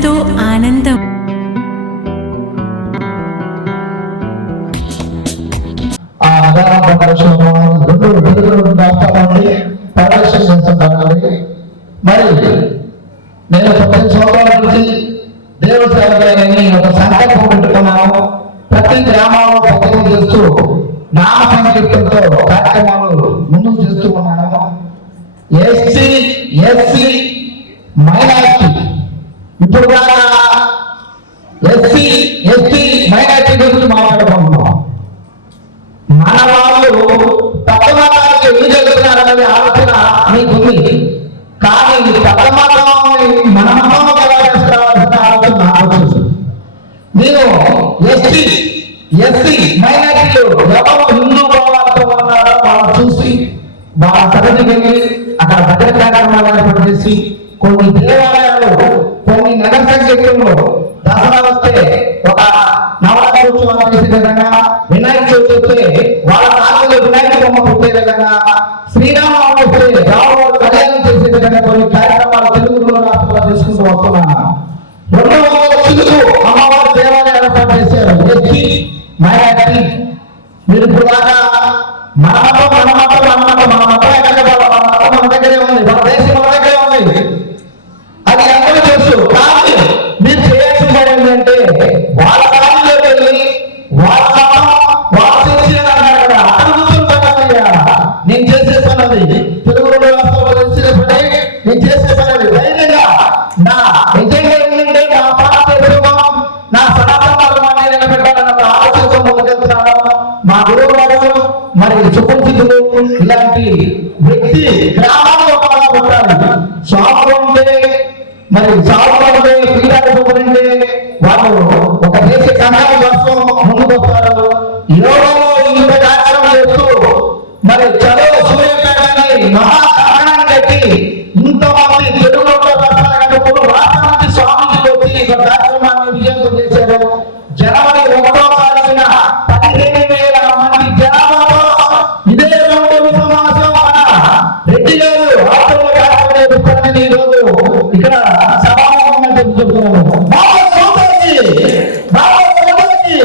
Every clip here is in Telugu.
ఎంతో ఆనందం. మరి నేను ప్రతి సంవత్సరాల నుంచి దేవుడి సేవకులని ఒక సంకల్పం పెట్టుకున్నాను. ప్రతి గ్రామాల్లో చేస్తూ కార్యక్రమాలు ముందుకు చేస్తూ ఉన్నాను. ఎస్సీ ఎస్సీ మైనార్టీ ఇప్పుడు కూడా ఎస్సీ ఎస్టీ మైనార్టీ గురించి మాట్లాడుకుంటున్నాం. మన వాళ్ళు తప్పమాటానికి ఎందుకు జరుగుతున్నారనే ఆలోచన మీకుంది. కానీ ఈ తప్పమాటం మన మతంలో ఎలా తీసుకురావాల్సిన ఆలోచన నాకు వచ్చింది. నేను ఎస్టీ ఎస్సీ మైనార్టీలు ఎవరు హిందూ భావాలతో ఉన్నారో వాళ్ళు చూసి వాళ్ళ సరది వెళ్ళి అక్కడ భద్రత కార్యక్రమాలు ఏర్పాటు చేసి కొన్ని దేవాలయాలు కొన్ని దసరా వస్తే ఒక నవరాత్రి ఉత్సవాలు చేసే విధంగా వినాయక చవితి వస్తే వాళ్ళ నాలుగు వినాయక బొమ్మ పుట్టే విధంగా శ్రీరామనవమి వస్తే రాముడు కళ్యాణం చేసే విధంగా కొన్ని కార్యక్రమాలు తెలుగు రాష్ట్రంలో చేసుకుంటూ వస్తున్నాను. రెండు చిలుకు అమ్మవారి దేవాలయం ఏర్పాటు చేశారు. ఎస్టీ మైనారిటీ మీరు ఇప్పుడు దాకా మన మతం పని తెలుగులో తెలుగు పని నేను చేసే పని ధైర్యంగా నా నిజంగా ఏంటంటే నా భారతదేశం నా సనాతన ధర్మాన్ని నిలబెట్టాలన్న ఆలోచనతో మా గురువు గారు మరి సుపరిచితులు ఇలాంటి వ్యక్తి గ్రామాల్లో బాగా ఉంటారు ఉంటే మరి సాగు మహాకారణం కట్టి ఇంతమంది తెలుగులో రాష్ట్రాలు రాష్ట్రం స్వామికి వచ్చి ఈ కార్యక్రమాన్ని విజయం చేశారు. జనవరి ఒకటో తారీఖున పదిహేను వేల మంది జనాభాలో ఇదే రెండు సమాజం మన రెడ్డి గారు ఆటోలో కార్యక్రమం ఈరోజు ఇక్కడ సభాముఖంగా చెప్తున్నాము. బాబా సోదరి బాబా సోదరి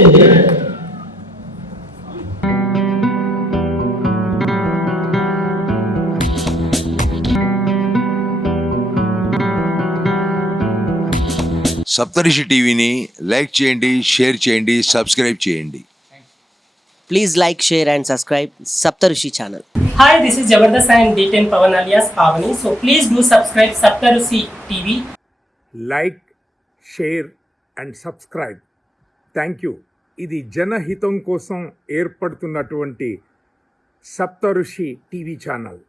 సప్తరిషి టీవీని లైక్ చేయండి షేర్ చేయండి సబ్స్క్రైబ్ చేయండి. Please like share and subscribe Saptarushi channel hi this is Jabardasth and the Pavan alias Pavani so please do subscribe Saptarushi TV like share and subscribe thank you ఇది జనహితం కోసం ఏర్పడుతున్నటువంటి సప్తరుషి టీవీ ఛానల్.